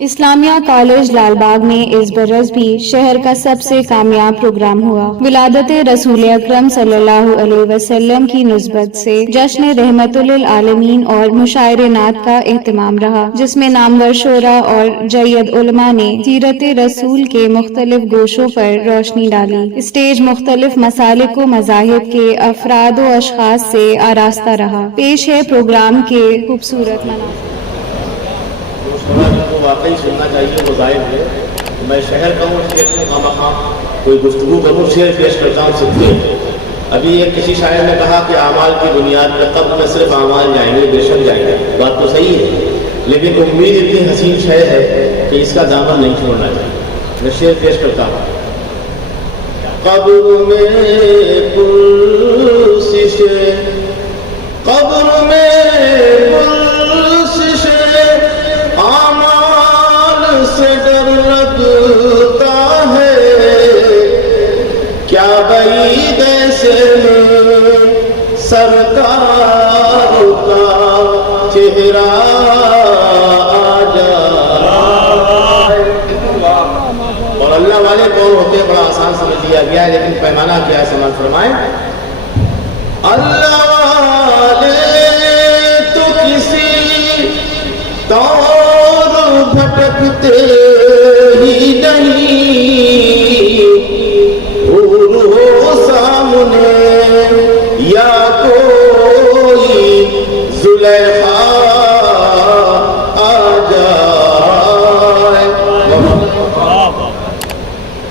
اسلامیہ college Lal Bagh میں اس برس بھی شہر کا سب سے کامیاب پروگرام ہوا۔ ولادت رسول اکرم صلی اللہ علیہ وسلم کی نسبت سے جشن رحمت للعالمین اور مشاعر نعت کا اہتمام رہا، جس میں نامور شعراء اور جید علماء نے سیرت رسول کے مختلف گوشوں پر روشنی ڈالی۔ اسٹیج مختلف مسالک و مذاہب کے افراد و اشخاص سے آراستہ رہا۔ پیش ہے پروگرام کے خوبصورت مناظر۔ کو واقعی سننا چاہیے، وہ ظاہر ہے۔ میں شہر کا ہوں، شیخ کو خواہ کوئی گفتگو کروں، شعر پیش کرتا ہوں سکتے ہیں۔ ابھی ایک کسی شاعر نے کہا کہ اعمال کی بنیاد پر تب نہ صرف اعمال جائیں گے، بے شک جائیں گے، بات تو صحیح ہے، لیکن امید اتنی حسین شے ہے کہ اس کا دامن نہیں چھوڑنا چاہیے۔ میں شعر پیش کرتا ہوں۔ قبر میں پرسش، قبر میں سے ڈر لگتا ہے، کیا بعید سے سرکار کا چہرہ آ جائے۔ اور اللہ والے کون ہوتے ہیں بڑا آسان سمجھ لیا گیا ہے، لیکن پیمانہ کیا ہے سمجھ فرمائیں۔ اللہ والے تو کسی طور بھٹکتے ہی نہیں، حور ہو سامنے یا کوئی زلیخا آ جائے۔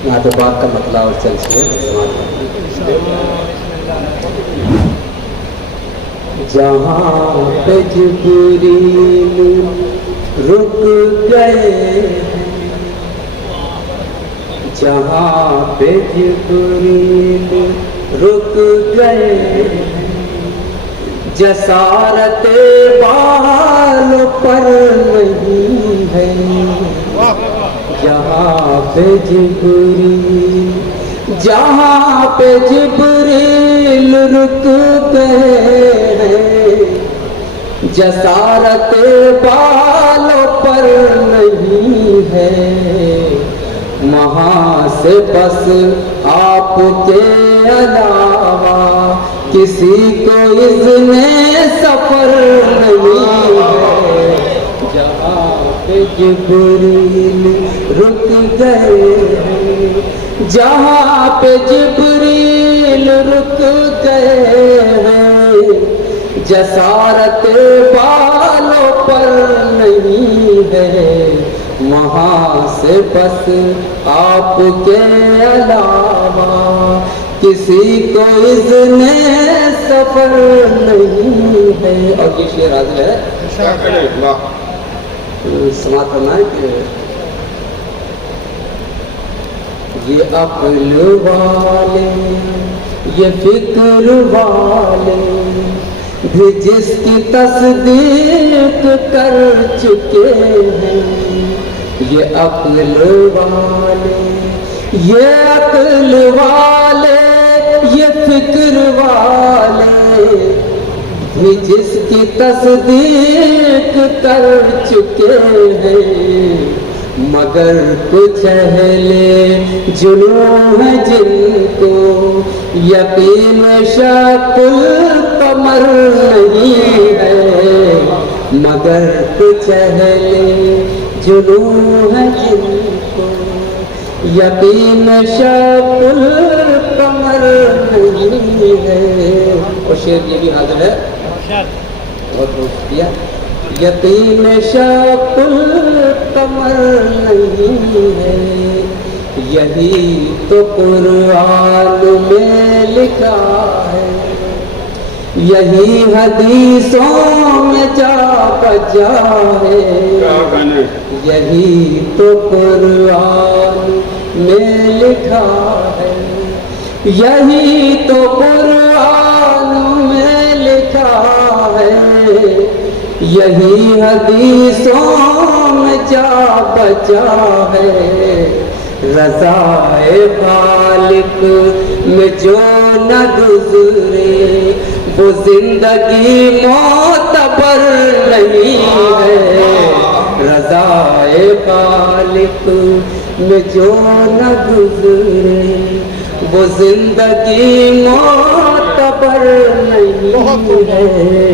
نعت پاک کا مطلع اور سلسلہ۔ جہاں پہ جبریل رک گئے، جہاں پہ جبریل رک گئے، جسارت بال پر نہیں ہے، جہاں پہ جبریل، جہاں پہ جبریل رک گئے ہیں، جسارت بالوں پر نہیں ہے، وہاں سے بس آپ کے علاوہ کسی کو اذن سفر نہیں ہے، جہاں پہ جبریل رک گئے ہیں، جہاں پہ جبریل رک گئے ہیں، جسارت بالوں پر نہیں ہے، وہاں سے بس آپ کے علاوہ کسی کو اذن سفر نہیں ہے۔ اور یہ شعر حاضر ہے، سماعت فرمائیں کہ یہ عقل والے، یہ فکر والے بھی جس کی تصدیق کر چکے ہیں، یہ عقل والے، یہ عقل والے، یہ فکر والے بھی جس کی تصدیق کر چکے ہیں، مگر کچھ اہلِ جنون ہے جن کو یقین شق القمر نہیں ہے، مگر کچھ اہلِ جنون ہے جن کو یقین شق القمر نہیں ہے۔ اور شعر یہ بھی حاضر ہے، بہت بہت شکریہ۔ یقین شق القمر نہیں ہے، یہی تو قرآن میں لکھا ہے، یہی حدیثوں میں جا بجا ہے، یہی تو قرآن میں لکھا ہے، یہی تو قرآن میں لکھا ہے، یہی حدیثوں میں جا بچا ہے، رضائے خالق میں جو نہ گزرے وہ زندگی معتبر نہیں ہے، رضائے خالق میں جو نہ گزرے وہ زندگی معتبر نہیں ہے،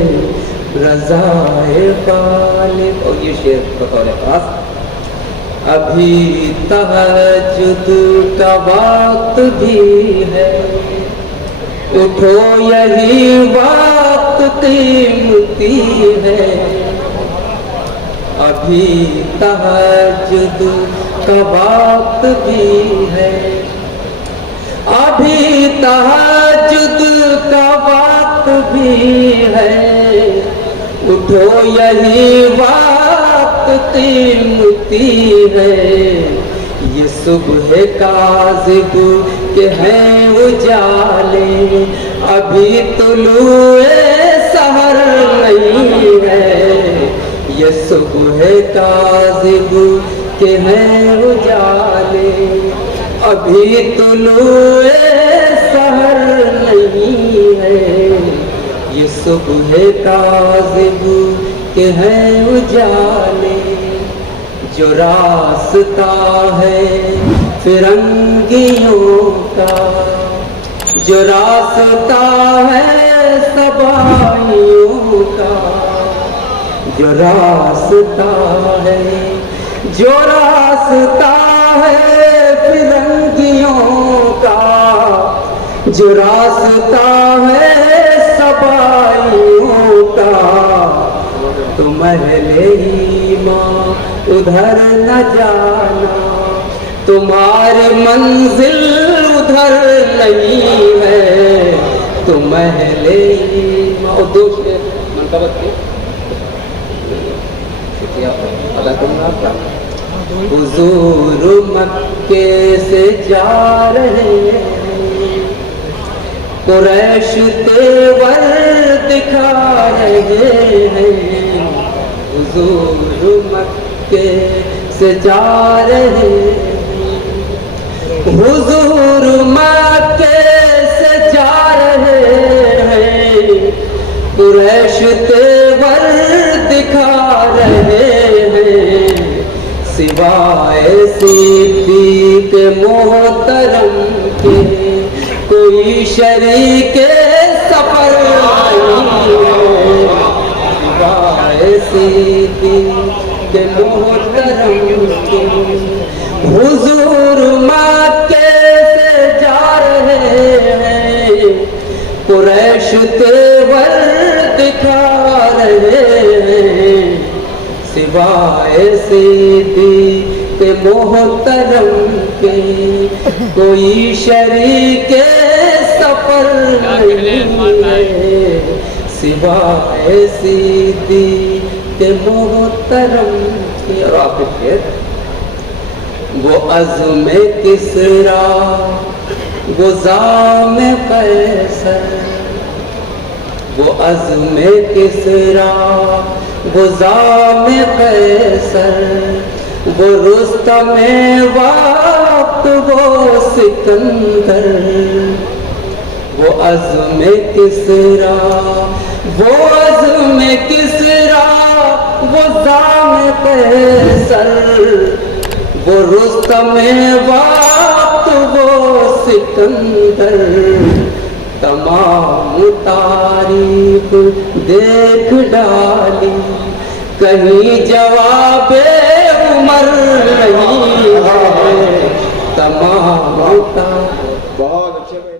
رضائے خالق۔ اور یہ شعر بطور خاص، ابھی تہجد کا وقت بھی ہے، اٹھو یہی وقت قیمتی ہے، ابھی تہجد کا وقت بھی ہے، ابھی تہجد کا وقت بھی ہے، اٹھو یہی وقت قیمتی ہے، یہ صبح کاذب کے ہیں اجالے، ابھی طلوع سحر نہیں ہے، یہ صبح کاذب کے ہیں اجالے، ابھی طلوع سحر نہیں ہے، یہ صبح کاذب کے ہیں اجالے، جو راستہ ہے فرنگیوں کا، جو راستہ ہے سبائیوں کا، جو راستہ ہے، جو راستہ ہے فرنگیوں کا، جو راستہ ہے سبائیوں کا، تم اہل ایمان ادھر نہ جانا، تمہاری منزل ادھر نہیں ہے، تم اہل ایمان۔ اور دو شعر منقبت کے شکریہ ادا کرنا آپ کا۔ حضور مکے سے جا رہے ہیں، قریش تیور دکھا رہے ہیں، حضور مکے سے جا رہے ہیں، حضور مکے سے جا رہے ہیں، قریش تیور دکھا رہے ہیں، سوائے صدیق محترم کے کوئی شریک سفر نہیں ہے، سوائے صدیق محترم کے، حضور مکے سے جا رہے ہیں، قریش تیور دکھا رہے ہیں، سوائے صدیق محترم کے کوئی شریک سفر نہیں ہے، سوائے صدیق محترم کے۔ اور آخر پھر وہ عزم کسریٰ وہ زام قیصر، وہ عزم کسریٰ وہ زام قیصر، وہ رستم وقت وہ سکندر، وہ عزم کسریٰ وہ عزم کسریٰ وہ زام قیصر، وہ رستم وقت وہ سکندر، تمام تاریخ دیکھ ڈالی کہیں جواب عمر نہیں ہے، تمام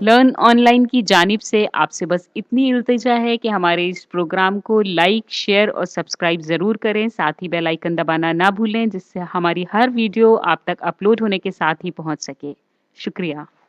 لرن آن لائن کی جانب سے آپ سے بس اتنی التجا ہے کہ ہمارے اس پروگرام کو لائک، شیئر اور سبسکرائب ضرور کریں، ساتھ ہی بیل آئیکن دبانا نہ بھولیں، جس سے ہماری ہر ویڈیو آپ تک اپلوڈ ہونے کے ساتھ ہی پہنچ سکے۔ شکریہ۔